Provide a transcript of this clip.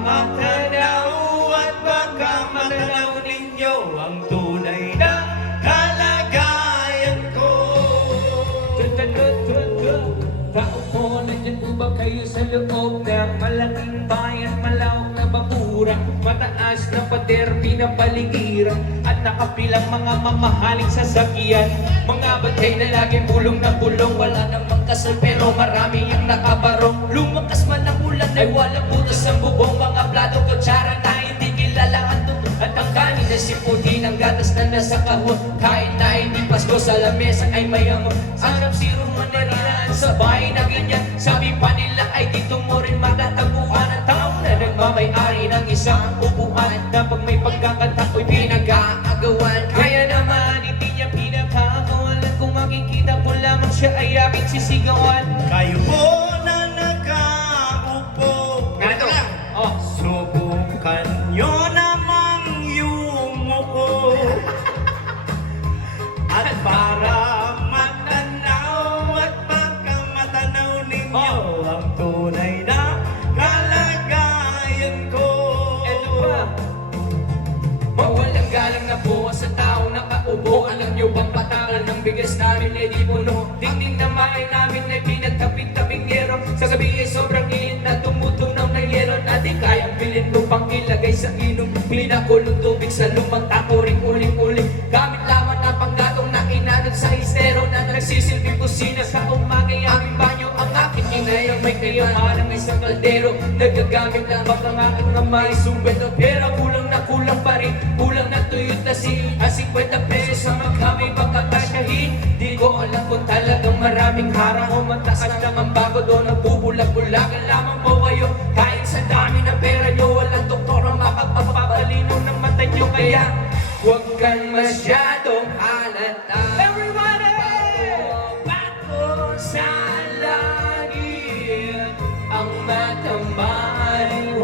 matanaw at baka matanaw ninyo ang tunay na kalagayan ko. Tao po, nandiyan po ba kayo sa loob ng malaking bayan, malawak na bakuran, mataas na pader, pinapaligiran, at nakapilang mga mamahaling sasakyan, mga batay na laging bulong na bulong, wala namang kasal pero marami ang nakabarong, lumakas man ang ulan ay walang butas ang bubong, mga plato, kutsara na hindi kilala ang tuto, at ang kanin na siputin ang gatas na nasa kahon, kahit na hindi Pasko sa lamesa ay mayamon, sarap sirong manerilaan sa bahay na ganyan, sabi pa nila ay dito mo rin matatabuhan ang tao na nagmamay-ari ng isang upuan na pag may pagkakanta ko'y pinag-aagawan, kaya naman hindi niya pinagkakawalan, kung makikita ko lamang siya ay aking sisigawan. Kayo po na nakaupo, Ganito lang. Oh. subukan nyo namang yumuko. At para matanaw at baka matanaw ninyo ang tunay na kalagayan ko. Eto pa, mawalang galang na po sa tao nakaupo. Alam nyo bang patangal ng bigas namin ay di puno? Dingding na maay namin ay pinagkapit-kaping yero. Sa gabi ay sobrang init na tumutunaw na yero, na di kayang bilhin ko pang ilagay sa inom. Pinakulong tubig sa lumang tako ring uling-uling, gamit lamang na panggatong na inanod sa estero na nagsisilbing kusina sa umagay aming banyo. Ang aking inay ang may kayamanan ng isang kaldero, nagagamit lamang ang aking amay sumbet o pera. Kulang pa rin, kulang na tuyot na ang 50 pesos ang magkamay pagkakasyahin. Di ko alam kung talagang maraming harang o mataas lang ang bago doon, nagbubulag-bulagan lamang po kayo. Kahit sa dami ng pera nyo, walang doktor ang makapapapalinaw ng mata nyo, kaya huwag kang masyadong halata. Everybody! Bago sa langit ang mata may